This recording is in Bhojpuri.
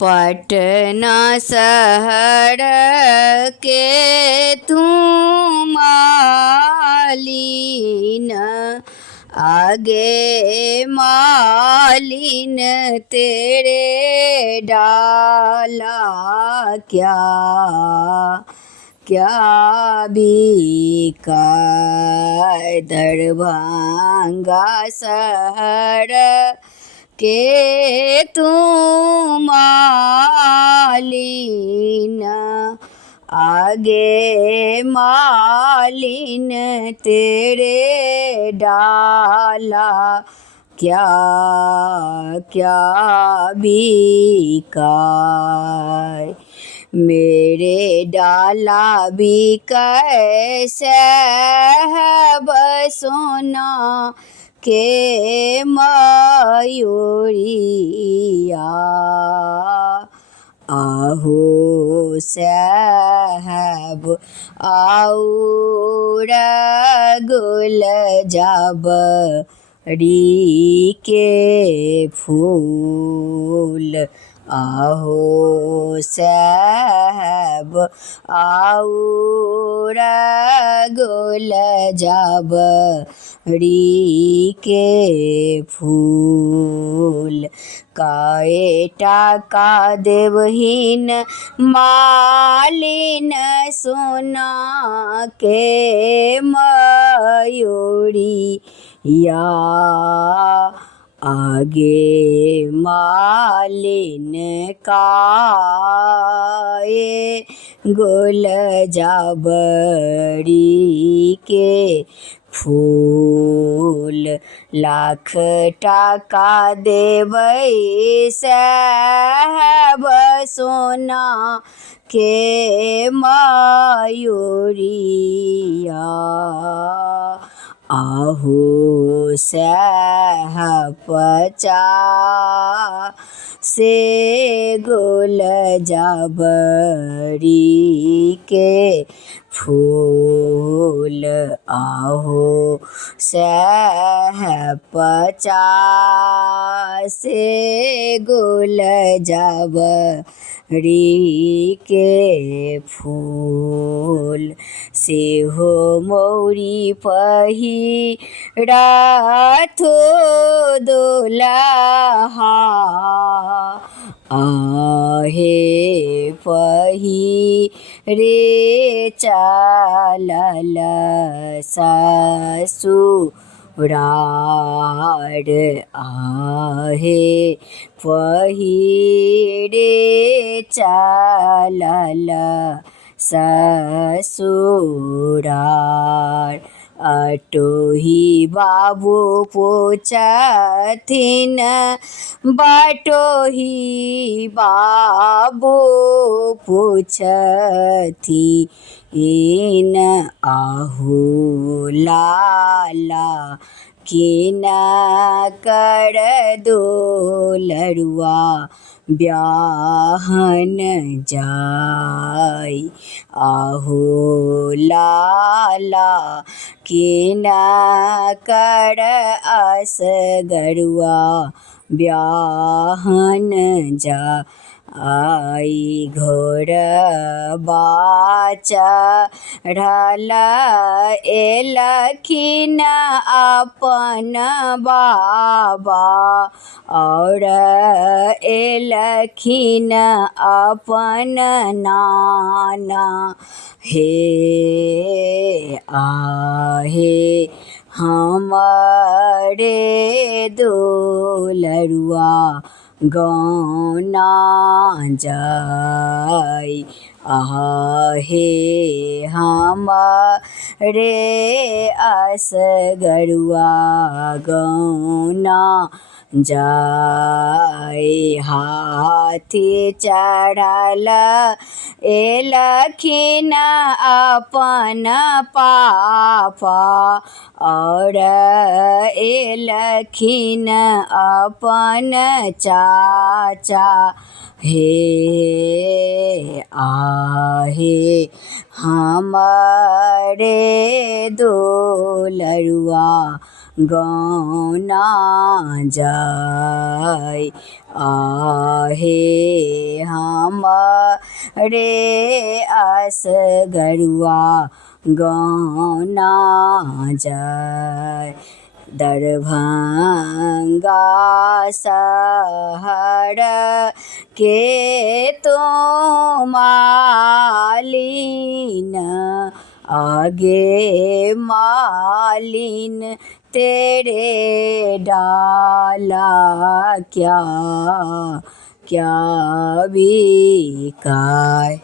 पटना शहर के तुम मालिन, आगे मालिन तेरे डाला क्या क्या बिका दरभंगा शहर के तुम मालिन, आगे मालिन तेरे डाला क्या क्या बिका। मेरे डाला बिकै साहब सोना के मयूरिया, आहो साहब और गुल जाबरी के फूल, आहो साहब और गुल जाबरी के फूल। काए टाका देवहीन मालिन सोना के मयूरिया, आगे मालिन काए गुल जाबरी के फूल। लाख टाका देबै साहब सोना के मयूरिया, आहो साहब 50 गुल जाबरी के फूल, आहो साहब 50 गुल जाबरी के फूल। सेहो मौरी पहिराथो दुल्हा, आहे पहिरे चलल ससुरार, आहे पहिरे चलल ससुरार। अटोही बाबू पूछथिन बटोही बाबू पूछथिन, आहू लाला किना कर दुलरुआ ब्याहन जाय, आहो लाला किना कर असगरुआ ब्याहन जाय। घोर बाचा ढल एलखिन अपन बाबा, और एलखिन अपन नाना, हे आहे हमरे दुलरुआ गौना जाय, आहे हमरे असगरुआ गौना जाय। हाथी चढ़ल एलखिन अपन पापा, और एलखिन अपन चाचा, हे आहे हमरे दुलरुआ गौना जाय, आहे हमरे असगरुआ गौना जाय। दरभंगा शहर के तो मालिन, आगे मालिन तेरे डाला क्या क्या बिकाय।